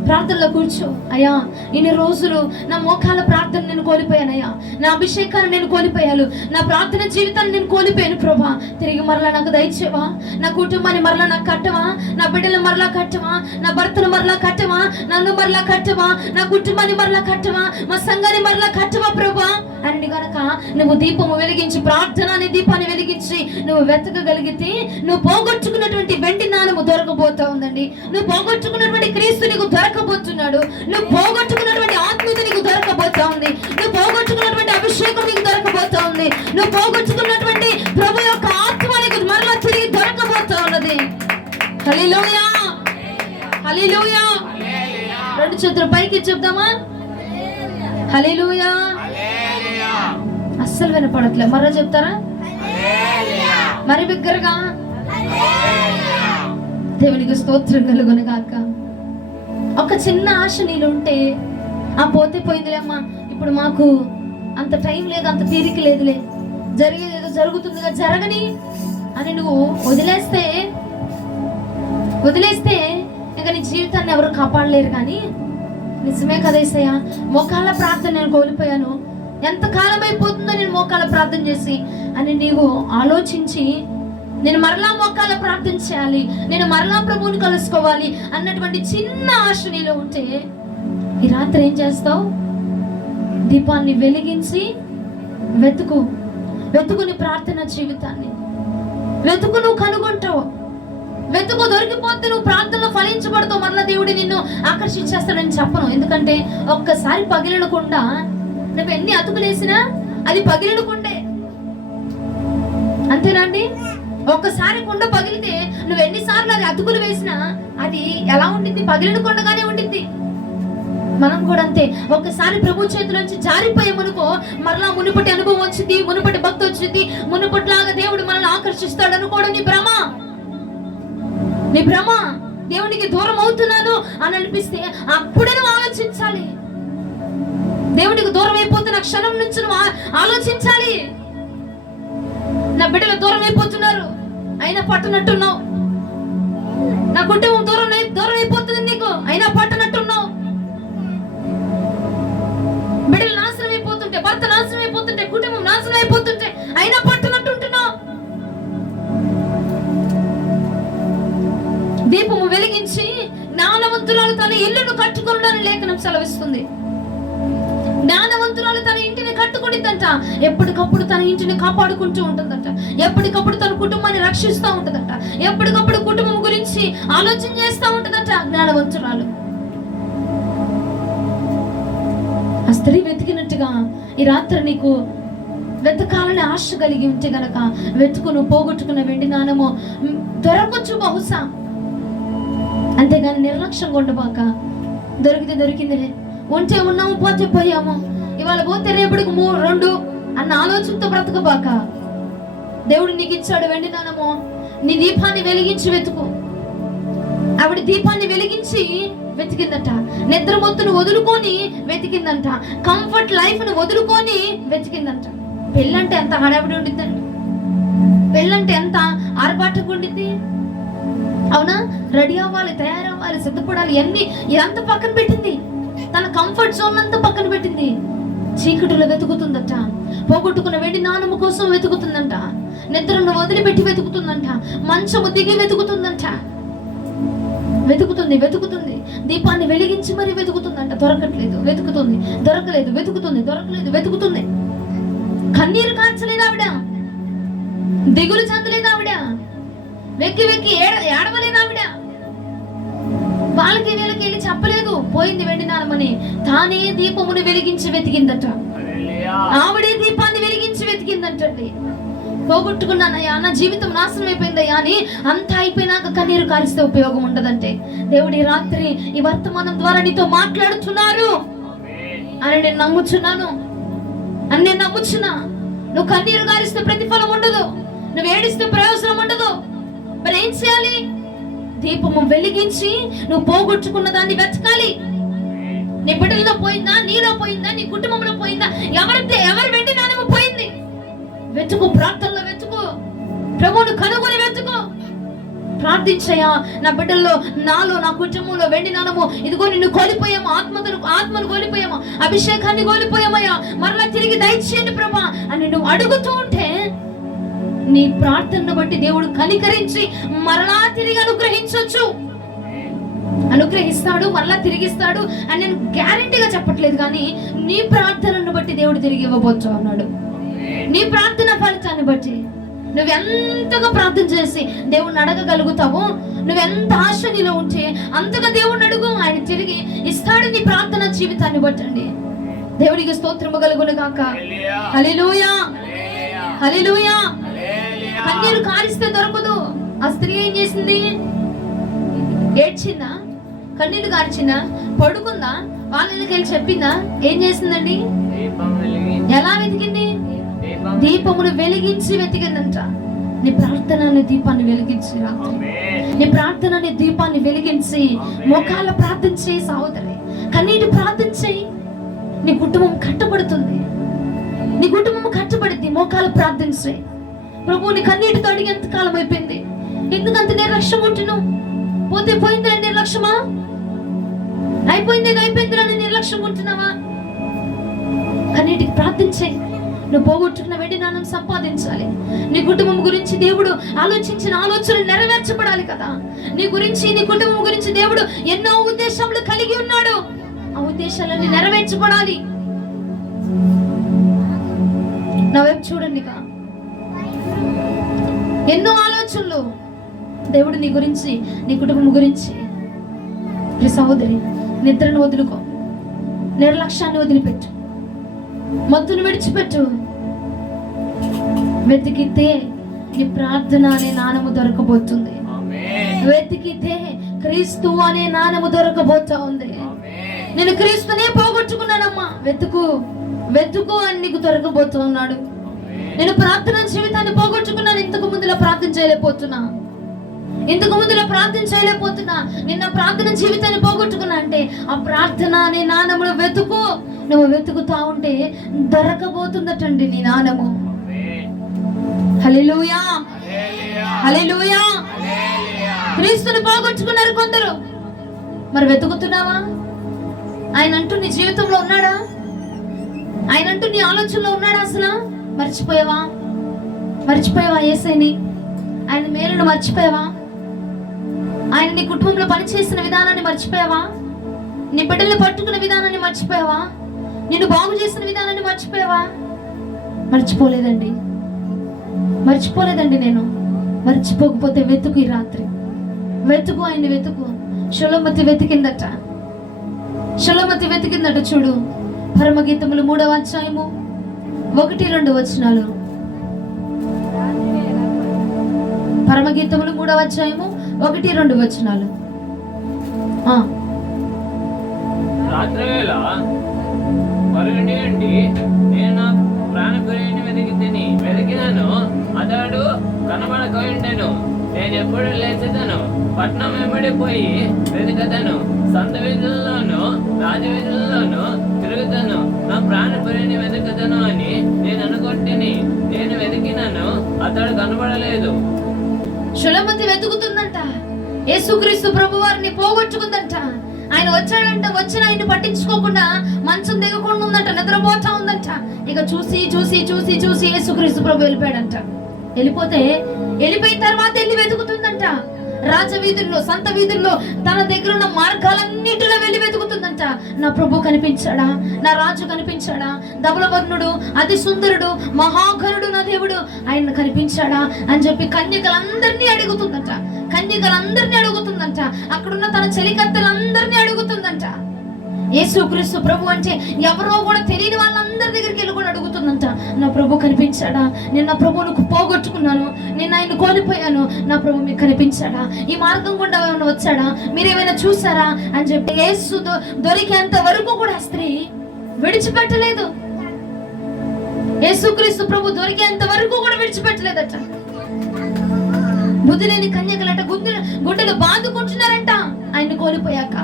ప్రార్థనలో కూర్చో. అయ్యా, ఇన్ని రోజులు నా మోకాల ప్రార్థన నేను కోల్పోయానయ్యా, నా అభిషేకాన్ని నేను కోల్పోయాను, నా ప్రార్థన జీవితాన్ని నేను కోల్పోయాను ప్రభా. తిరిగి మరలా నాకు దయచేవా, నా కుటుంబాన్ని మరలా నాకు కట్టవా, నా బిడ్డలు మరలా కట్టవా, నా భర్తను మరలా కట్టవా, నన్ను మరలా కట్టవా, నా కుటుంబాన్ని మరలా కట్టవా, మా సంఘాన్ని మరలా కట్టవా ప్రభా అని గనక నువ్వు దీపము వెలిగించి, ప్రార్థన అనే దీపాన్ని వెలిగించి నువ్వు వెతకగలిగితే నువ్వు పోగొట్టుకున్నటువంటి వెండి నాణెము దొరకబోతా ఉందండి. నువ్వు పోగొట్టుకున్నటువంటి క్రీస్తు నీకు దొరకబోతున్నాడు. నువ్వు పోగొట్టుకున్నటువంటి ఆత్మీయత నీకు దొరకబోతా ఉంది. నువ్వు పోగొట్టుకున్నటువంటి అభిషేకం నీకు దొరకబోతా ఉంది. నువ్వు పోగొట్టుకున్నటువంటి ప్రభు యొక్క ఆత్మ నీకు మరలా తిరిగి దొరకబోతా ఉన్నది. హల్లెలూయా, హల్లెలూయా. రెండు చేతులు పైకి చెప్దామా? హల్లెలూయా. అస్సలు వినపడట్లే, మరో చెప్తారా? మరి బిగ్గరగా. దేవునికి స్తోత్రం కలుగును గాక. ఒక చిన్న ఆశ నీలో ఉంటే, ఆ పోతే పోయిందిలేమ్మా, ఇప్పుడు మాకు అంత టైం లేదు, అంత తీరిక లేదులే, జరిగేదేదో జరుగుతుందిగా జరగని అని నువ్వు వదిలేస్తే ఇంకా నీ జీవితాన్ని ఎవరు కాపాడలేరు. కానీ నిజమే కదా యేసయ్యా, మోకాళ్ళ ప్రార్థన నేను కోల్పోయాను, ఎంత కాలం అయిపోతుందో నేను మోకాళ్ళ ప్రార్థన చేసి అని నీవు ఆలోచించి, నేను మరలా మోకాళ్ళ ప్రార్థన చేయాలి, నేను మరలా ప్రభువుని కలుసుకోవాలి అన్నటువంటి చిన్న ఆశ నీలో ఉంటే, ఈ రాత్రి ఏం చేస్తావు? దీపాన్ని వెలిగించి వెతుకుని ప్రార్థన జీవితాన్ని వెతుకు. నువ్వు కనుగొంటావు, వెతుకు, దొరికిపోతే నువ్వు ప్రార్థనలో ఫలించబడతావు. మరలా దేవుడి నిన్ను ఆకర్షించేస్తాడని చెప్పను. ఎందుకంటే ఒక్కసారి పగిలకుండా నువ్వు ఎన్ని అతుకులేసినా అది పగిలకుండే, అంతేనండి? ఒక్కసారి కుండ పగిలితే నువ్వు ఎన్నిసార్లు అది అతుకులు వేసినా అది ఎలా ఉండింది? పగిలకుండగానే ఉండింది. మనం కూడా అంతే. ఒక్కసారి ప్రభు చేతిలోంచి జారిపోయామనుకో, మరలా మునుపటి అనుభవం వచ్చింది, మునుపటి భక్తి వచ్చింది, మునుపటిలాగా దేవుడు మనల్ని ఆకర్షిస్తాడు అనుకోవడం నీ భ్రమ. దేవునికి దూరం అవుతున్నాను అని అనిపిస్తే అప్పుడే నువ్వు ఆలోచించాలి. దేవునికి దూరం అయిపోతున్న క్షణం నుంచి నువ్వు ఆలోచించాలి. నా బిడ్డలు దూరం అయిపోతున్నారు, అయినా పట్టనట్టున్నావు. నా కుటుంబం దూరం అయిపోతుంది నీకు, అయినా పట్టనట్టున్నావు. బిడ్డలు నాశనం అయిపోతుంటే, భర్త నాశనం అయిపోతుంటే, కుటుంబం నాశనం అయిపోతుంటే అయినా పట్టనట్టుంటున్నావు. దీపము వెలిగించి జ్ఞానవంతురాలు తన ఇల్లును కట్టుకున్నాడని లేఖనం సెలవిస్తుంది. జ్ఞానవంతురాలు తన ఇంటిని కట్టుకునిద్దంట, ఎప్పటికప్పుడు తన ఇంటిని కాపాడుకుంటూ ఉంటుందంట, ఎప్పటికప్పుడు తన కుటుంబాన్ని రక్షిస్తూ ఉంటుందంట, ఎప్పటికప్పుడు కుటుంబం గురించి ఆలోచన చేస్తూ ఉంటుందంట జ్ఞానవంతురాలు. ఆ స్త్రీ వెతికినట్టుగా ఈ రాత్రి నీకు వెతకాలని ఆశ కలిగి ఉంటే గనక వెతుకును. పోగొట్టుకున్న వెండి నాణెము దొరకొచ్చు బహుశా, అంతేగాని నిర్లక్ష్యంగా ఉండబాక. దొరికితే దొరికిందిలే, ఉంటే ఉన్నాము, పోతే పోయాము, ఇవాళ పోతే రేపటికి 2 అన్న ఆలోచనతో బ్రతకబాక. దేవుడు నీకు ఇచ్చాడు వెండి నాణెము, నీ దీపాన్ని వెలిగించి వెతుకు. ఆవిడ దీపాన్ని వెలిగించి వెతికిందట, నిద్రమొత్తును వదులుకొని వెతికిందంట, కంఫర్ట్ లైఫ్ ను వదులుకొని వెతికిందంట. పెళ్ళంటే ఎంత హడావిడి ఉండిద్దండి, పెళ్ళంటే ఎంత ఆర్భాటంగా ఉండిద్ది, అవునా? రెడీ అవ్వాలి, తయారవ్వాలి, సిద్ధపడాలి, ఇదంతా పక్కన పెట్టింది. తన కంఫర్ట్ జోన్ అంతా పక్కన పెట్టింది. చీకటిలో వెతుకుతుందట, పోగొట్టుకున్న వెండి నాణెము కోసం వెతుకుతుందంట, నిద్రను వదిలిపెట్టి వెతుకుతుందంట, మంచము దిగి వెతుకుతుందంట. వెతుకుతుంది, దీపాన్ని వెలిగించి మరి వెతుకుతుందంట. దొరకట్లేదు, వెతుకుతుంది, దొరకలేదు, వెతుకుతుంది. కన్నీరు కార్చలేదు ఆవిడ, దిగులు చెందలేదు ఆవిడ, వెక్కి ఏడవలేదు ఆవిడ, వాళ్ళకి వీళ్ళకి వెళ్ళి చెప్పలేదు పోయింది వెండి నాణెమని. తానే దీపమును వెలిగించి వెతికిందట, ఆవిడే దీపాన్ని వెలిగించి వెతికిందంటండి. పోగొట్టుకున్నానయ్యా, నా జీవితం నాశనం అయిపోయిందయ్యా అని అంతా అయిపోయినాక కన్నీరు కారిస్తే ఉపయోగం ఉండదంటే, దేవుడి రాత్రి ఈ వర్తమానం ద్వారా నీతో మాట్లాడుతున్నారు అని నేను నమ్ముచున్నాను. నువ్వు కన్నీరు కారిస్తే ప్రతిఫలం ఉండదు, నువ్వు ఏడిస్తే ప్రయోజనం ఉండదు. మరి ఏం చేయాలి? దీపము వెలిగించి నువ్వు పోగొట్టుకున్న దాన్ని వెతకాలి. నీ బిడ్డల్లో పోయిందా, నీలో పోయిందా, నీ కుటుంబంలో పోయిందా, ఎవరి వెండి నాణెము పోయింది? వెతుకు, ప్రార్థనలో వెతుకు, ప్రభువును కనుగొని వెతుకు. ప్రార్థించయ్యా, నా బిడ్డల్లో, నాలో, నా కుటుంబంలో వెండి నాణము, ఇదిగో నిన్ను కోల్పోయాము, ఆత్మను కోల్పోయాము, అభిషేకాన్ని కోల్పోయామయ్యా, మరలా తిరిగి దయచేయండి ప్రభా అని నువ్వు అడుగుతూ ఉంటే నీ ప్రార్థనను బట్టి దేవుడు కనికరించి మరలా తిరిగి అనుగ్రహిస్తాడు, మరలా తిరిగిస్తాడు అని నేను గ్యారెంటీగా చెప్పట్లేదు. కానీ నీ ప్రార్థనను బట్టి దేవుడు తిరిగి ఇవ్వబోతూ ఉన్నాడు. నీ ప్రార్థన ఫలితాన్ని బట్టి నువ్వెంతగా ప్రార్థన చేసి దేవుణ్ణి అడగగలుగుతావో, నువ్వెంత ఆశ నీలో ఉంటే అంతగా దేవుణ్ణి అడుగు, ఆయన తిరిగి ఇస్తాడు నీ ప్రార్థన జీవితాన్ని బట్టండి. దేవుడికి స్తోత్రము కలుగును గాక. హల్లెలూయా, హల్లెలూయా. కన్నీరు కారిస్తే దొరకదు. ఆ స్త్రీ ఏం చేసింది? ఏడ్చిందా? కన్నీళ్లు కార్చిందా? పడుకుందా? వాళ్ళకి వెళ్ళి చెప్పిందా? ఏం చేసిందండి? ఎలా వెతికింది? దీపమును వెలిగించి వెతికిందంట. నీ ప్రార్థన అనే దీపాన్ని వెలిగించి, నీ ప్రార్థన అనే దీపాన్ని వెలిగించి మోకాళ్ళ ప్రార్థన చేయి సహోదరి, కన్నీటి ప్రార్థన చేయి. నీ కుటుంబం కట్టబడుతుంది, నీ కుటుంబం కట్టబడింది. మోకాళ్ళ ప్రార్థన చేయి. ప్రభు, నీ కన్నీటితో అడిగి ఎంత కాలం అయిపోయింది? ఎందుకంత నిర్లక్ష్యం ఉంటున్నావు? పోతే పోయింది అని నిర్లక్ష్యమా? అయిపోయింది అని నిర్లక్ష్యం ఉంటున్నావా? కన్నీటికి ప్రార్థన చేయి. నువ్వు పోగొట్టుకున్న వెండి నాణం సంపాదించాలి. నీ కుటుంబం గురించి దేవుడు ఆలోచించిన ఆలోచనలు నెరవేర్చబడాలి కదా. నీ గురించి, నీ కుటుంబం గురించి దేవుడు ఎన్నో ఉద్దేశాలు కలిగి ఉన్నాడు. ఆ ఉద్దేశాలన్నీ నెరవేర్చబడాలి. నా వైపు చూడండి. ఎన్నో ఆలోచనలు దేవుడు నీ గురించి, నీ కుటుంబం గురించి. సహోదరి, నిద్రను వదులుకో, నిర్లక్ష్యాన్ని వదిలిపెట్టు, మత్తును విడిచిపెట్టు. వెతికితే నీ ప్రార్థన అనే నాణము దొరకబోతుంది. వెతికితే క్రీస్తు అనే నాణము దొరకబోతా ఉంది. నేను క్రీస్తునే పోగొట్టుకున్నానమ్మా, వెతుకు అని నీకు దొరకబోతూ ఉన్నాడు. నేను ప్రార్థన జీవితాన్ని పోగొట్టుకున్నాను, ఇంతకు ముందులో ప్రార్థన చేయలేకపోతున్నా, నిన్న ప్రార్థన జీవితాన్ని పోగొట్టుకున్నా అంటే ఆ ప్రార్థన అనే నాణమును నువ్వు వెతుకుతా ఉంటే దొరకబోతుందటండి నీ నాణము. హల్లెలూయా, హల్లెలూయా. క్రీస్తుని పోగొట్టుకున్నారు కొందరు. మరి వెతుకుతున్నావా? ఆయన అంటూ నీ జీవితంలో ఉన్నాడా? ఆయన అంటూ నీ ఆలోచనలో ఉన్నాడా? అసలు మర్చిపోయావా యేసయ్యని? ఆయన మేలును మర్చిపోయావా? ఆయన నీ కుటుంబంలో పనిచేసిన విధానాన్ని మర్చిపోయావా? నీ బిడ్డల్ని పట్టుకున్న విధానాన్ని మర్చిపోయావా? నిన్ను బాగు చేసిన విధానాన్ని మర్చిపోయావా? మర్చిపోలేదండి. నేను మర్చిపోకపోతే వెతుకు. ఈ రాత్రి వెతుకు, ఆయన్ని వెతుకు. షొలోమతి వెతికిందట. చూడు, పరమగీతములు 3వ అధ్యాయము 1-2 వచనాలు. పరమగీతములు 3వ అధ్యాయము 1-2 వచనాలు. రాత్రివేళ పరుగునియండి, నేను నా ప్రాణప్రియుని వెతికినాను, అతడు కనబడకపోయిండెను. నేను ఎప్పుడు లేచెదను, పట్నం వెంబడిపోయి వెతికదను, సంత వీధుల్లోను రాజవీధుల్లోను తిరుగుతాను, నా ప్రాణప్రియుని వెతకదను అని నేను అనుకుంటుని. నేను వెతికినాను, అతడు కనబడలేదు. షొలోమతి వెతుకుతుందంట. యేసుక్రీస్తు ప్రభువారిని పోగొట్టుకుందంట. ఆయన వచ్చాడంట. వచ్చిన ఆయన్ని పట్టించుకోకుండా మంచం దిగకుండా ఉందంట, నిద్రపోతా ఉందంట. ఇక చూసి యేసుక్రీస్తు ప్రభు వెళ్ళిపోయాడంట. వెళ్ళిపోయిన తర్వాత వెళ్ళి వెతుకుతుందంట. రాజవీధుల్లో, సంత వీధుల్లో, తన దగ్గర ఉన్న మార్గాలన్నిటిలో వెళ్ళి వెతుకుతుందంట. నా ప్రభు కనిపించాడా? నా రాజు కనిపించాడా? ధవళవర్ణుడు, అతి సుందరుడు, మహాఘనుడు నా దేవుడు, ఆయన కనిపించాడా అని చెప్పి కన్యకలందరినీ అడుగుతుందంట. అక్కడున్న తన చెలికత్తెలందరినీ అడుగుతుందంట. యేసుక్రీస్తు ప్రభు అంటే ఎవరో కూడా తెలియని వాళ్ళందరి దగ్గరికి వెళ్ళి కూడా అడుగుతుందంట. నా ప్రభు కనిపించాడా? నేను నా ప్రభువును పోగొట్టుకున్నాను, నేను ఆయన కోల్పోయాను, నా ప్రభు మీకు కనిపించాడా? ఈ మార్గం గుండా ఏమైనా వచ్చాడా? మీరేమైనా చూసారా అని చెప్పి యేసు దొరికేంత వరకు కూడా స్త్రీ విడిచిపెట్టలేదు. యేసుక్రీస్తు ప్రభు దొరికేంత వరకు కూడా విడిచిపెట్టలేదట. బుద్ధి లేని కన్యకలట గుడ్డలు బాదుకుంటున్నారంట ఆయన కోల్పోయాక.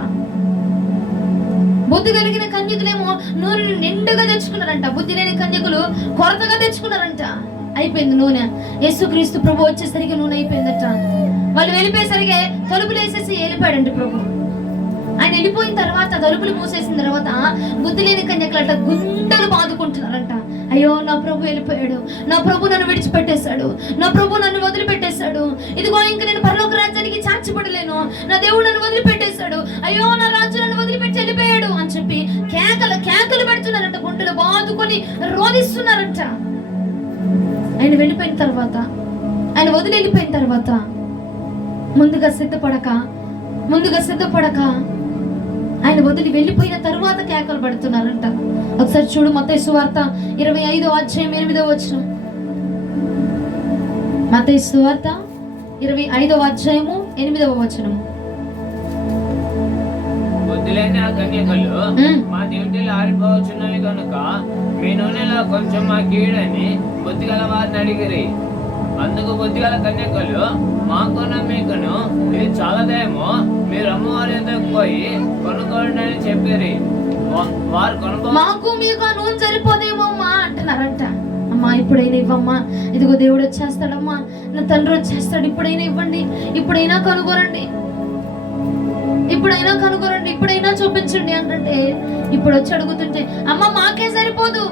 బుద్ధి కలిగిన కన్యకులేమో నూనె నిండుగా తెచ్చుకున్నారంట. బుద్ధి లేని కన్యకులు కొరతగా తెచ్చుకున్నారంట. అయిపోయింది నూనె. యేసుక్రీస్తు ప్రభు వచ్చేసరికి నూనె అయిపోయిందట. వాళ్ళు వెళ్ళిపోయేసరికి తలుపులు వేసేసి వెళ్ళిపోయాడంట ప్రభు. ఆయన వెళ్ళిపోయిన తర్వాత తలుపులు మూసేసిన తర్వాత బుద్ధి లేని కన్యకలట గుండెలు బాదుకుంటున్నారంట. అయ్యో నా ప్రభు వెళ్ళిపోయాడు, నా ప్రభు నన్ను విడిచిపెట్టేశాడు, నా ప్రభు నన్ను వదిలిపెట్టేశాడు, ఇదిగో ఇంక నేను పరలోక రాజ్యానికి చార్చబడలేను, నా దేవుడు నన్ను వదిలిపెట్టేశాడు, అయ్యో నా రాజు నన్ను వదిలిపెట్టి వెళ్ళిపోయాడు అని చెప్పి కేకలు పెడుతున్నారంట, గుండెలు బాదుకొని రోధిస్తున్నారంట. ఆయన వెళ్ళిపోయిన తర్వాత, ఆయన వదిలి వెళ్ళిపోయిన తర్వాత ముందుగా సిద్ధపడక ఆయన వదిలి వెళ్ళిపోయిన తర్వాత కేకలు పడుతున్నారంట. ఒకసారి చూడు మత్తయి సువార్త 25వ అధ్యాయం 8వ వచనం. మత్తయి సువార్త 25వ అధ్యాయము 8వ వచనం. బుద్ధిలేని ఆ కన్యకలు మా డ్యూటీలు ఆరిపోవచ్చున్నవి కనుక మీ నూనెలో కొంచెం మా కీడని బుద్ధి గల వారిని అడిగిరి. అందుకు బుద్ధిగల కన్యకలు మాకును మీకును ఇది చాలదేమో, మీరు అమ్మవారి ఎదుకు పోయి కొనుక్కోండి అని చెప్పిరి. వారు మాకు మీకు నూనె సరిపోదేమో అమ్మా అంటున్నారంట. అమ్మా ఇప్పుడైనా ఇవ్వమ్మా, ఇదిగో దేవుడు వచ్చేస్తాడమ్మా, నా తండ్రి వచ్చేస్తాడు, ఇప్పుడైనా ఇవ్వండి, ఇప్పుడైనా కనుగోరండి, ఇప్పుడైనా చూపించండి అంటే ఇప్పుడు వచ్చి అడుగుతుంటే అమ్మ మాకే సరిపోదు,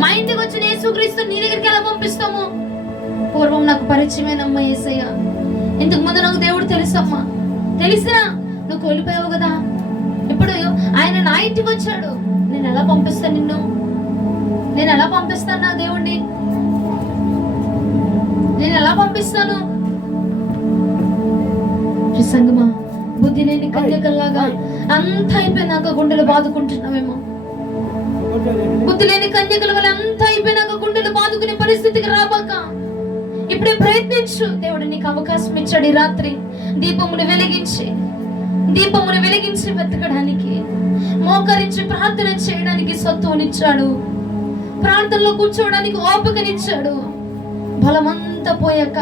మా ఇంటికి వచ్చిన యేసుక్రీస్తు నీ దగ్గరికి ఎలా పంపిస్తాము? పూర్వం నాకు పరిచయమేనమ్మా యేసయ్య, ఇంతకు ముందు నాకు దేవుడు తెలుసమ్మా, తెలిసినా నువ్వు కోల్పోయావు కదా, ఇప్పుడు ఆయన నా ఇంటికి వచ్చాడు, నేను ఎలా పంపిస్తాను నేను ఎలా పంపిస్తాను నా దేవుణ్ణి, నేను ఎలా పంపిస్తాను? సంగమా, బుద్ధి లేని కన్యకల్లాగా అంత అయిపోయినాక గుండెలు బాదుకుంటున్నావేమో, బుద్ధి లేని కన్యకల వల్ల అంతా అయిపోయినాక గుండెలు బాదుకునే పరిస్థితికి రాబాక ఇప్పుడే ప్రయత్నించు. దేవుడు నీకు అవకాశం ఇచ్చాడు ఈ రాత్రి దీపమును వెలిగించి వెతకడానికి, మోకరించి ప్రార్థన చేయడానికి సత్తునిచ్చాడు, ప్రార్థనలో కూర్చోవడానికి ఓపికనిచ్చాడు. బలమంతా పోయాక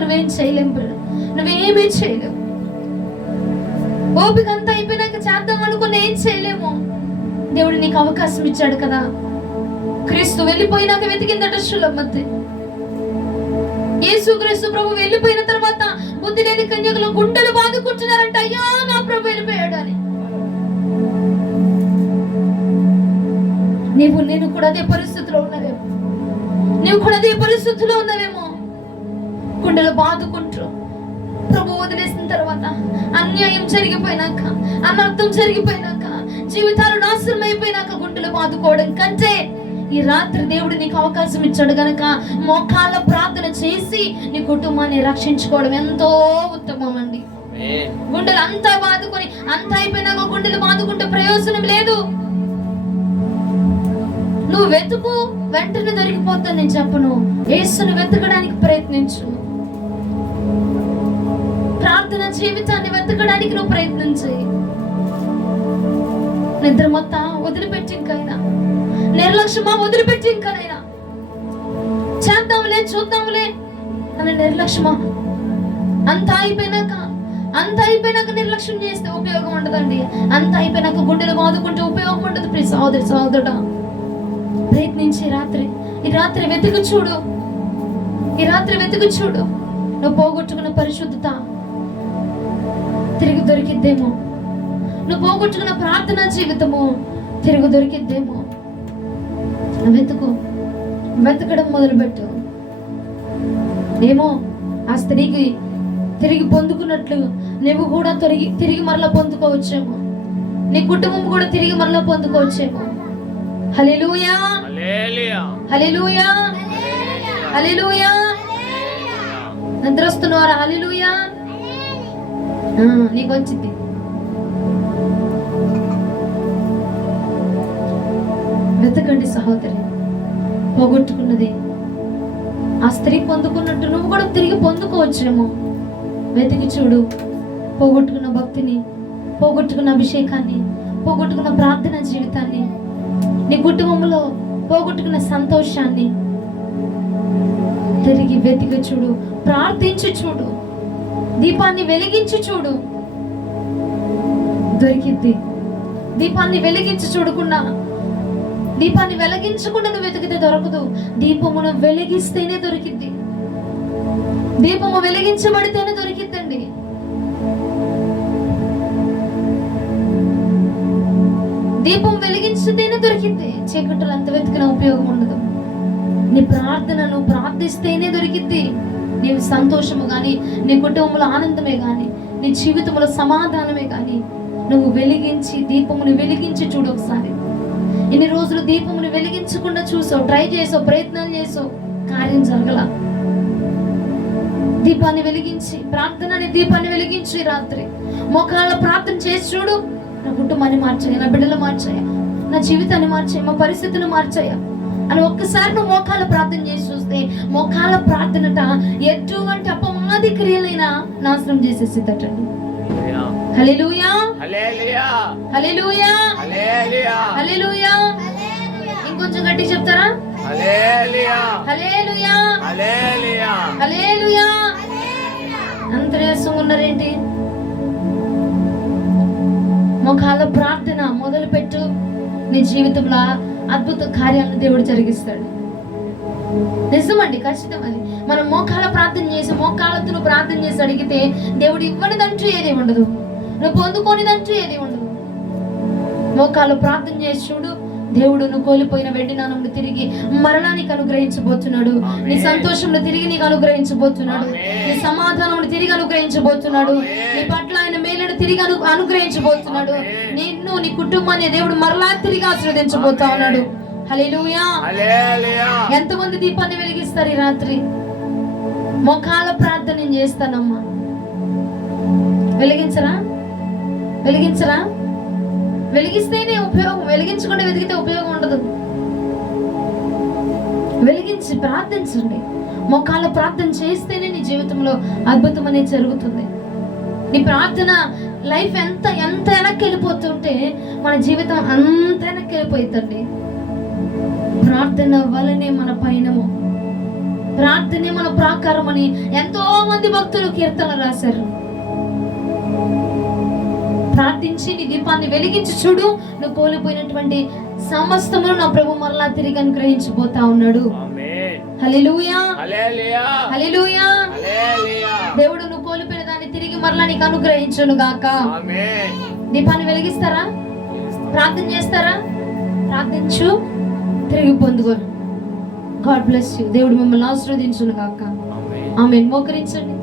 నువ్వేం నువ్వేమీ చేయలేవు. ఓపిక అంతా అయిపోయినాక చేద్దాం అనుకుని ఏం చేయలేము. దేవుడు నీకు అవకాశం ఇచ్చాడు కదా. క్రీస్తు వెళ్ళిపోయినాక వెతికిందట శూలమ్మతి. యేసుక్రీస్తు ప్రభు వెళ్ళిపోయిన తర్వాత బుద్ధి లేని కన్యకలు గుండెలు బాదుకుంటున్నారంట, అయ్యా నా ప్రభు వెళ్ళిపోయాడు అని. నేను కూడా అదే పరిస్థితిలో ఉన్నావేమో, గుండెలు బాదుకుంటూ ప్రభు వదిలేసిన తర్వాత, అన్యాయం జరిగిపోయినాక, అనర్థం జరిగిపోయినాక, జీవితాలు నాశనం అయిపోయినాక గుండెలు బాదుకోవడం కంటే ఈ రాత్రి దేవుడు నీకు అవకాశం ఇచ్చాడు గనక మోకాళ్ళ ప్రార్థన చేసి నీ కుటుంబాన్ని రక్షించుకోవడం ఎంతో ఉత్తమం అండి. గుండెలు అంతా బాదుకొని అంత అయిపోయినాక గుండెలు బాదుకుంటే ప్రయోజనం లేదు. నువ్వు వెతుకు, వెంటనే దొరికిపోతాను నేను చెప్పను. యేసును వెతకడానికి ప్రయత్నించు, ప్రార్థన జీవితాన్ని వెతకడానికి నువ్వు ప్రయత్నించి. నిద్ర మొత్తం వదిలిపెట్టి ఇంకైనా, నిర్లక్ష్యమా వదిలిపెట్టి ఇంకనైనా, చూద్దాంలే అని నిర్లక్ష్యమా, అంత అయిపోయినాక నిర్లక్ష్యం చేస్తే ఉపయోగం ఉండదండి. అంత అయిపోయినాక గుండెలు బాదుకుంటే ఉపయోగం ఉండదు. ప్రియ సహోదరుడా, ప్రయత్నించి ఈ రాత్రి వెతుకు చూడు. నువ్వు పోగొట్టుకున్న పరిశుద్ధత తిరిగి దొరికిద్దేమో, నువ్వు పోగొట్టుకున్న ప్రార్థనా జీవితము తిరిగి దొరికిద్దేమో. వెతకడం మొదలుపెట్టు. ఏమో ఆ స్త్రీకి తిరిగి పొందుకున్నట్లు నువ్వు కూడా తిరిగి మరలా పొందుకోవచ్చేమో, నీ కుటుంబం కూడా తిరిగి మరలా పొందుకోవచ్చేమో. హల్లెలూయా, హల్లెలూయా, హల్లెలూయా. నిద్రొస్తున్నారా? హల్లెలూయా. నీకు వచ్చింది. వెతకండి సహోదరి, పోగొట్టుకున్నది ఆ స్త్రీ పొందుకున్నట్టు నువ్వు కూడా తిరిగి పొందుకోవచ్చేమో. వెతికి చూడు. పోగొట్టుకున్న భక్తిని, పోగొట్టుకున్న అభిషేకాన్ని, పోగొట్టుకున్న ప్రార్థన జీవితాన్ని, నీ కుటుంబంలో పోగొట్టుకున్న సంతోషాన్ని తిరిగి వెతికి చూడు, ప్రార్థించి చూడు, దీపాన్ని వెలిగించి చూడు, దొరికిద్ది. దీపాన్ని వెలిగించకుండా నువ్వు వెతికితే దొరకదు. దీపమును వెలిగిస్తేనే దొరికిద్ది. దీపము వెలిగించబడితేనే దొరికిద్దండి. దీపం వెలిగించితేనే దొరికిద్ది. చీకట్లో ఎంత వెతికినా ఉపయోగం ఉండదు. నీ ప్రార్థనను ప్రార్థిస్తేనే దొరికిద్ది. నీ సంతోషము కానీ, నీ కుటుంబంలో ఆనందమే కానీ, నీ జీవితంలో సమాధానమే కానీ నువ్వు వెలిగించి దీపమును వెలిగించి చూడు ఒకసారి. ఇన్ని రోజులు దీపమును వెలిగించకుండా చూసావు, ట్రై చేసావు, ప్రయత్నాలు చేసావు, కార్యం జరగల. దీపాన్ని వెలిగించి, ప్రార్థన అనే దీపాన్ని వెలిగించి రాత్రి మోకాళ్ళ ప్రార్థన చేసి చూడు. నా కుటుంబాన్ని మార్చాయా, నా బిడ్డలు మార్చాయా, నా జీవితాన్ని మార్చాయా, మా పరిస్థితులు మార్చాయా అని ఒక్కసారి నువ్వు మోకాళ్ళ ప్రార్థన చేసి చూస్తే మోకాళ్ళ ప్రార్థనట ఎటువంటి అపవాది క్రియలైనా నాశనం చేసేసిద్దటండి. హల్లెలూయా, హల్లెలూయా, హల్లెలూయా, హల్లెలూయా, హల్లెలూయా. ఇంకొంచెం గట్టిగా చెప్తారా? హల్లెలూయా, హల్లెలూయా, హల్లెలూయా, హల్లెలూయా. అంత నీరసంగా ఉన్నారేంటి? మోకాళ్ళ ప్రార్థన మొదలు పెట్టు. నీ జీవితంలో అద్భుత కార్యాలను దేవుడు జరిగిస్తాడు. నిజమండి, ఖచ్చితం. అది మనం మోకాళ్ళ ప్రార్థన చేసి, మోకాళ్ళతో ప్రార్థన చేసి అడిగితే దేవుడు ఇవ్వనిదంటూ ఏది ఉండదు, నువ్వు పొందుకోనిదంటూ ఏది ఉండదు. మోకాళ్ళ ప్రార్థన చేసి చూడు, దేవుడు నువ్వు కోల్పోయిన వెండి నాణమును తిరిగి మరలా నీకు అనుగ్రహించబోతున్నాడు. నీ సంతోషంలో తిరిగి నీకు అనుగ్రహించబోతున్నాడు. నీ సమాధానమును తిరిగి అనుగ్రహించబోతున్నాడు. నీ పట్ల ఆయన మేలును తిరిగి అనుగ్రహించబోతున్నాడు. నిన్ను, నీ కుటుంబాన్ని దేవుడు మరలా తిరిగి ఆశీర్వదించబోతా ఉన్నాడు. హల్లెలూయా, హల్లెలూయా. ఎంతమంది దీపాన్ని వెలిగిస్తారు ఈ రాత్రి? మోకాళ్ళ ప్రార్థన నేను చేస్తానమ్మా. వెలిగించరా? వెలిగించరా? వెలిగిస్తేనే ఉపయోగం. వెలిగించకుండా వెతికితే ఉపయోగం ఉండదు. వెలిగించి ప్రార్థించండి. మోకాళ్ళ ప్రార్థన చేస్తేనే నీ జీవితంలో అద్భుతం అనేది జరుగుతుంది. నీ ప్రార్థన లైఫ్ ఎంత ఎంత వెనక్కి వెళ్ళిపోతుంటే మన జీవితం అంత వెనక్కి వెళ్ళిపోతుందండి. ప్రార్థన వలనే మన పయనము, ప్రార్థనే మన ప్రాకారం అని ఎంతో మంది భక్తులు కీర్తనలు రాశారు. ప్రార్థించి నీ దీపాన్ని వెలిగించి చూడు, నువ్వు కోల్పోయినటువంటి సమస్తమును నా ప్రభు మరలా తిరిగి అనుగ్రహించబోతా ఉన్నాడు. హల్లెలూయా, హల్లెలూయా, హల్లెలూయా. హల్లెలూయా. దేవుడు నువ్వు కోల్పోయిన దాన్ని తిరిగి మరలా నీకు అనుగ్రహించును గాక. ఆమేన్. దీపాన్ని వెలిగిస్తారా? ప్రార్థన చేస్తారా? ప్రార్థించు, తిరిగి పొందుకోను. God bless you. దేవుడు మిమ్మల్ని ఆశీర్వదించును గాక. ఆమేన్. మోకరించండి.